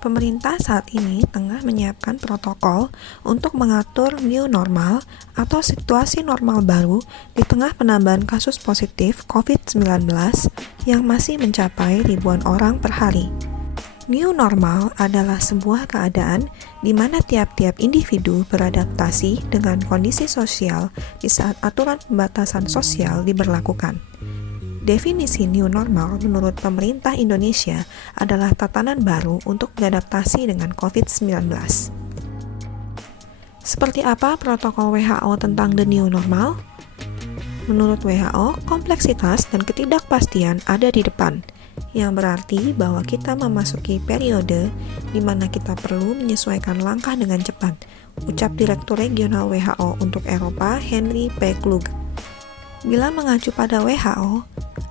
Pemerintah saat ini tengah menyiapkan protokol untuk mengatur new normal atau situasi normal baru di tengah penambahan kasus positif COVID-19 yang masih mencapai ribuan orang per hari. New normal adalah sebuah keadaan di mana tiap-tiap individu beradaptasi dengan kondisi sosial di saat aturan pembatasan sosial diberlakukan. Definisi new normal menurut pemerintah Indonesia adalah tatanan baru untuk beradaptasi dengan COVID-19. Seperti apa protokol WHO tentang the new normal? Menurut WHO, kompleksitas dan ketidakpastian ada di depan, yang berarti bahwa kita memasuki periode di mana kita perlu menyesuaikan langkah dengan cepat, ucap Direktur Regional WHO untuk Eropa, Henry P. Klug. Bila mengacu pada WHO,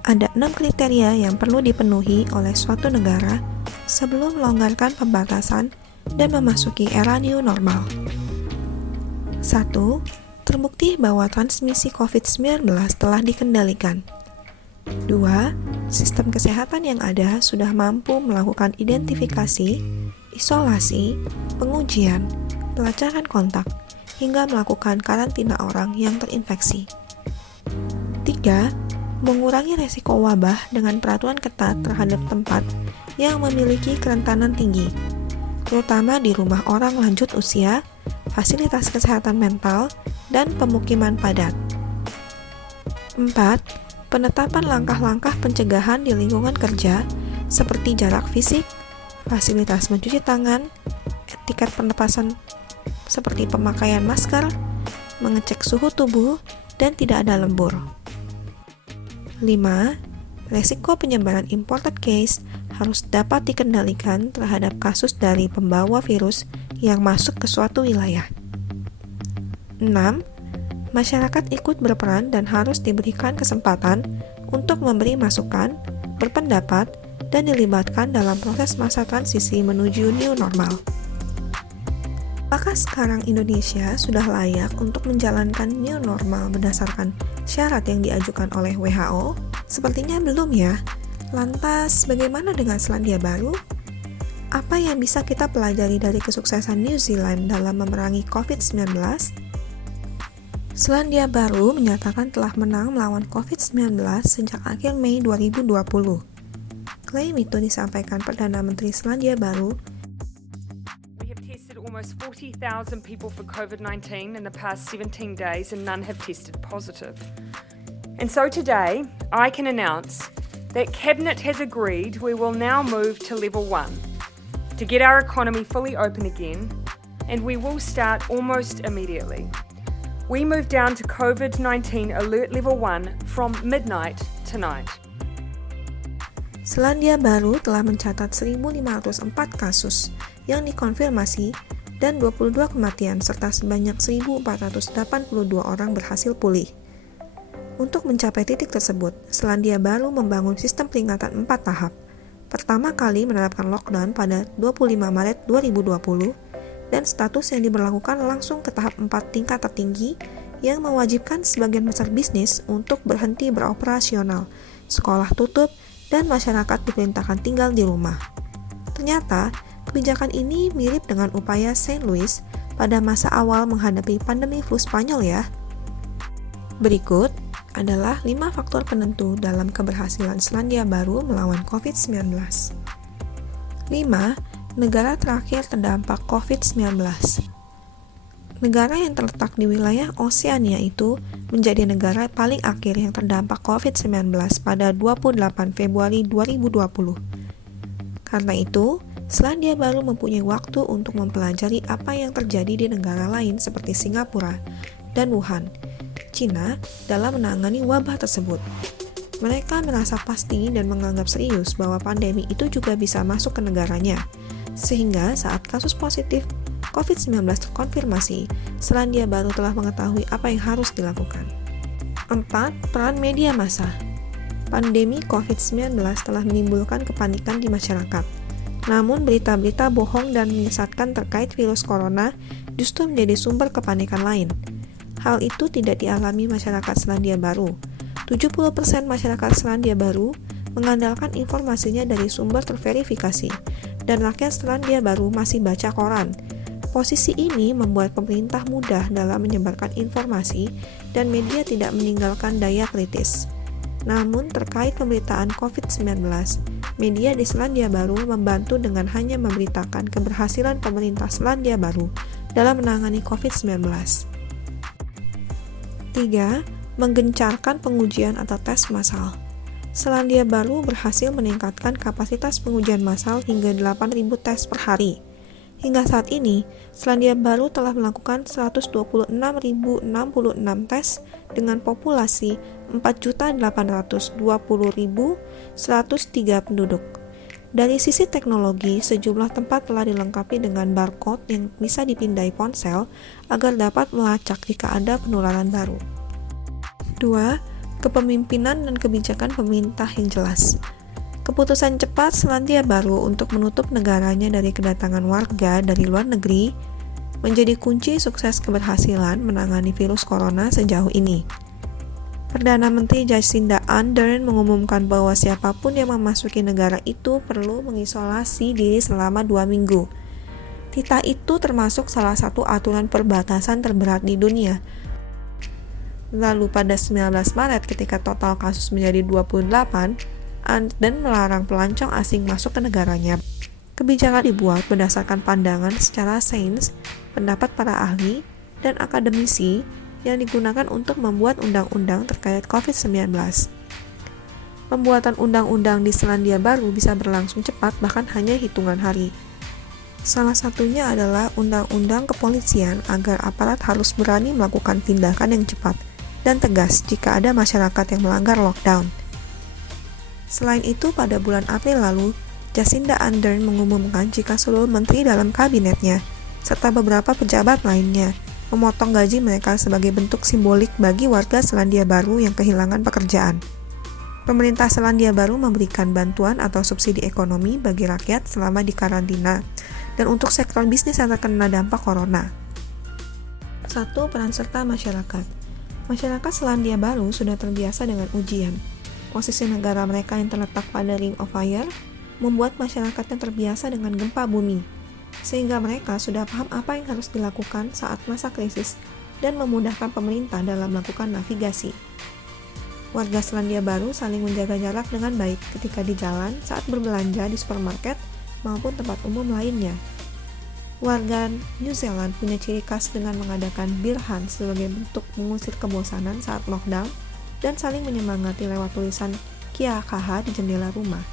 ada 6 kriteria yang perlu dipenuhi oleh suatu negara sebelum melonggarkan pembatasan dan memasuki era new normal. 1. Terbukti bahwa transmisi COVID-19 telah dikendalikan. 2. Sistem kesehatan yang ada sudah mampu melakukan identifikasi, isolasi, pengujian, pelacakan kontak, hingga melakukan karantina orang yang terinfeksi. 3. Mengurangi resiko wabah dengan peraturan ketat terhadap tempat yang memiliki kerentanan tinggi, terutama di rumah orang lanjut usia, fasilitas kesehatan mental, dan pemukiman padat. 4. Penetapan langkah-langkah pencegahan di lingkungan kerja seperti jarak fisik, fasilitas mencuci tangan, etiket pernapasan seperti pemakaian masker, mengecek suhu tubuh, dan tidak ada lembur. 5. Resiko penyebaran imported case harus dapat dikendalikan terhadap kasus dari pembawa virus yang masuk ke suatu wilayah. 6. Masyarakat ikut berperan dan harus diberikan kesempatan untuk memberi masukan, berpendapat, dan dilibatkan dalam proses masa transisi menuju new normal. Apakah sekarang Indonesia sudah layak untuk menjalankan new normal berdasarkan syarat yang diajukan oleh WHO? Sepertinya belum ya. Lantas, bagaimana dengan Selandia Baru? Apa yang bisa kita pelajari dari kesuksesan New Zealand dalam memerangi COVID-19? Selandia Baru menyatakan telah menang melawan COVID-19 sejak akhir Mei 2020. Klaim itu disampaikan Perdana Menteri Selandia Baru. Almost 40,000 people for COVID-19 in the past 17 days and none have tested positive. And so today, I can announce that Cabinet has agreed we will now move to level 1 to get our economy fully open again, and we will start almost immediately. We move down to COVID-19 alert level 1 from midnight tonight. Selandia Baru telah mencatat 1.504 kasus yang dikonfirmasi dan 22 kematian serta sebanyak 1.482 orang berhasil pulih. Untuk mencapai titik tersebut, Selandia Baru membangun sistem peringatan 4 tahap. Pertama kali menerapkan lockdown pada 25 Maret 2020 dan status yang diberlakukan langsung ke tahap 4 tingkat tertinggi yang mewajibkan sebagian besar bisnis untuk berhenti beroperasional, sekolah tutup, dan masyarakat diperintahkan tinggal di rumah. Ternyata, kebijakan ini mirip dengan upaya St. Louis pada masa awal menghadapi pandemi flu Spanyol ya. Berikut adalah 5 faktor penentu dalam keberhasilan Selandia Baru melawan COVID-19. 5. Negara terakhir terdampak COVID-19. Negara yang terletak di wilayah Oseania itu menjadi negara paling akhir yang terdampak COVID-19 pada 28 Februari 2020. Karena itu, Selandia Baru mempunyai waktu untuk mempelajari apa yang terjadi di negara lain seperti Singapura dan Wuhan, Cina dalam menangani wabah tersebut. Mereka merasa pasti dan menganggap serius bahwa pandemi itu juga bisa masuk ke negaranya. Sehingga saat kasus positif COVID-19 terkonfirmasi, Selandia Baru telah mengetahui apa yang harus dilakukan. 4. Peran media massa. Pandemi COVID-19 telah menimbulkan kepanikan di masyarakat. Namun berita-berita bohong dan menyesatkan terkait virus corona justru menjadi sumber kepanikan lain. Hal itu tidak dialami masyarakat Selandia Baru. 70% masyarakat Selandia Baru mengandalkan informasinya dari sumber terverifikasi dan rakyat Selandia Baru masih baca koran. Posisi ini membuat pemerintah mudah dalam menyebarkan informasi dan media tidak meninggalkan daya kritis. Namun terkait pemberitaan COVID-19, media di Selandia Baru membantu dengan hanya memberitakan keberhasilan pemerintah Selandia Baru dalam menangani COVID-19. 3. Menggencarkan pengujian atau tes massal. Selandia Baru berhasil meningkatkan kapasitas pengujian massal hingga 8.000 tes per hari. Hingga saat ini, Selandia Baru telah melakukan 126.066 tes dengan populasi 4.820.103 penduduk. Dari sisi teknologi, sejumlah tempat telah dilengkapi dengan barcode yang bisa dipindai ponsel agar dapat melacak jika ada penularan baru. 2. Kepemimpinan dan kebijakan pemerintah yang jelas. Keputusan cepat Selandia Baru untuk menutup negaranya dari kedatangan warga dari luar negeri menjadi kunci sukses keberhasilan menangani virus corona sejauh ini. Perdana Menteri Jacinda Ardern mengumumkan bahwa siapapun yang memasuki negara itu perlu mengisolasi diri selama 2 minggu. Titah itu termasuk salah satu aturan perbatasan terberat di dunia. Lalu pada 19 Maret ketika total kasus menjadi 28, Ardern melarang pelancong asing masuk ke negaranya. Kebijakan dibuat berdasarkan pandangan secara sains, pendapat para ahli, dan akademisi yang digunakan untuk membuat undang-undang terkait COVID-19. Pembuatan undang-undang di Selandia Baru bisa berlangsung cepat bahkan hanya hitungan hari. Salah satunya adalah undang-undang kepolisian agar aparat harus berani melakukan tindakan yang cepat dan tegas jika ada masyarakat yang melanggar lockdown. Selain itu, pada bulan April lalu, Jacinda Ardern mengumumkan jika seluruh menteri dalam kabinetnya, serta beberapa pejabat lainnya, memotong gaji mereka sebagai bentuk simbolik bagi warga Selandia Baru yang kehilangan pekerjaan. Pemerintah Selandia Baru memberikan bantuan atau subsidi ekonomi bagi rakyat selama di karantina, dan untuk sektor bisnis yang terkena dampak corona. 1. Peran serta masyarakat. Masyarakat Selandia Baru sudah terbiasa dengan ujian. Posisi negara mereka yang terletak pada Ring of Fire membuat masyarakatnya terbiasa dengan gempa bumi, sehingga mereka sudah paham apa yang harus dilakukan saat masa krisis dan memudahkan pemerintah dalam melakukan navigasi. Warga Selandia Baru saling menjaga jarak dengan baik ketika di jalan, saat berbelanja di supermarket, maupun tempat umum lainnya. Warga New Zealand punya ciri khas dengan mengadakan beer hunt sebagai bentuk mengusir kebosanan saat lockdown dan saling menyemangati lewat tulisan Kia kaha di jendela rumah.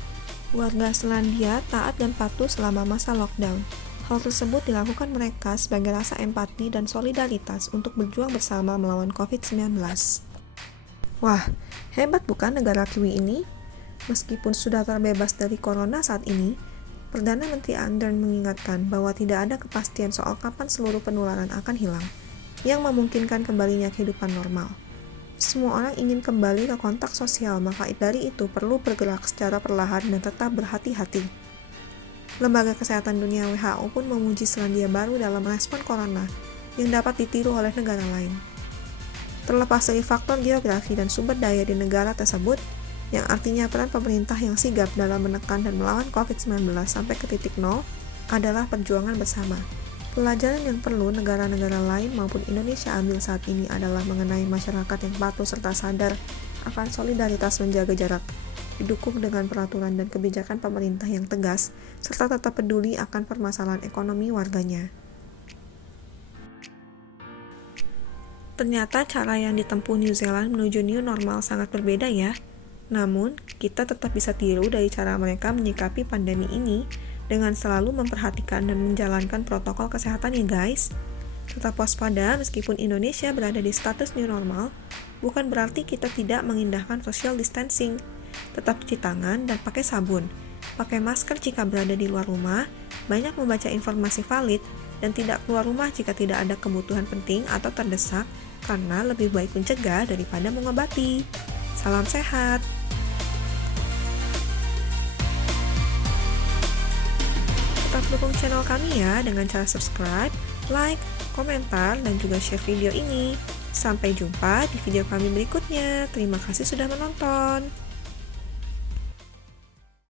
Warga Selandia taat dan patuh selama masa lockdown. Hal tersebut dilakukan mereka sebagai rasa empati dan solidaritas untuk berjuang bersama melawan COVID-19. Wah, hebat bukan negara Kiwi ini? Meskipun sudah terbebas dari corona saat ini, Perdana Menteri Ardern mengingatkan bahwa tidak ada kepastian soal kapan seluruh penularan akan hilang, yang memungkinkan kembalinya kehidupan normal. Semua orang ingin kembali ke kontak sosial, maka dari itu perlu bergerak secara perlahan dan tetap berhati-hati. Lembaga Kesehatan Dunia WHO pun memuji Selandia Baru dalam respon corona yang dapat ditiru oleh negara lain. Terlepas dari faktor geografi dan sumber daya di negara tersebut, yang artinya peran pemerintah yang sigap dalam menekan dan melawan COVID-19 sampai ke titik nol adalah perjuangan bersama. Pelajaran yang perlu negara-negara lain maupun Indonesia ambil saat ini adalah mengenai masyarakat yang patuh serta sadar akan solidaritas menjaga jarak, didukung dengan peraturan dan kebijakan pemerintah yang tegas, serta tetap peduli akan permasalahan ekonomi warganya. Ternyata cara yang ditempuh New Zealand menuju new normal sangat berbeda ya. Namun, kita tetap bisa tiru dari cara mereka menyikapi pandemi ini dengan selalu memperhatikan dan menjalankan protokol kesehatan ya guys. Tetap waspada meskipun Indonesia berada di status new normal, bukan berarti kita tidak mengindahkan social distancing. Tetap cuci tangan dan pakai sabun. Pakai masker jika berada di luar rumah, banyak membaca informasi valid, dan tidak keluar rumah jika tidak ada kebutuhan penting atau terdesak, karena lebih baik mencegah daripada mengobati. Salam sehat! Tetap dukung channel kami ya dengan cara subscribe, like, komentar, dan juga share video ini. Sampai jumpa di video kami berikutnya. Terima kasih sudah menonton.